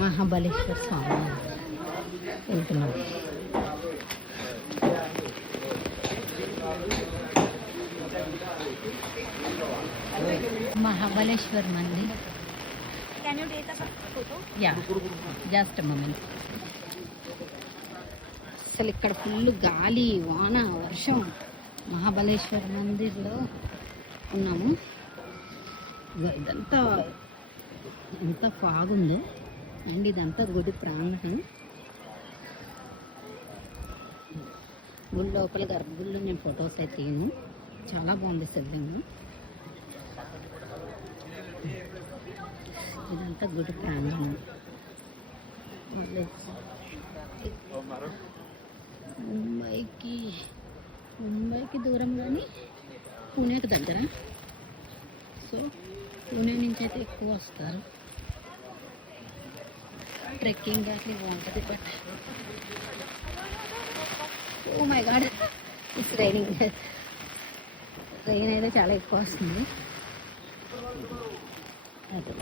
మహాబలేశ్వర స్వామి వెళ్తున్నాం. Mahabaleshwar Mandir. Yeah, just moment. అసలు ఇక్కడ ఫుల్ గాలి, వాన, వర్షం. మహాబలేశ్వర్ మందిర్లో ఉన్నాము. ఇదంతా ఎంత ఫాగుందో. అండ్ ఇదంతా గుడి ప్రాంగణం. గుడి లోపల గర్భగుడిలో నేను ఫొటోస్ అయితే తీయను. చాలా బాగుంది శివలింగం. ఇదంతా గుడి ప్రాంగణం. ముంబైకి దూరం కానీ పూణేకి దగ్గర. సో పూణే నుంచి అయితే ఎక్కువ వస్తారు. ట్రెక్కింగ్ అట్లా బాగుంటుంది. But oh my God, it's raining. Rain అయితే చాలా ఎక్కువ వస్తుంది. అది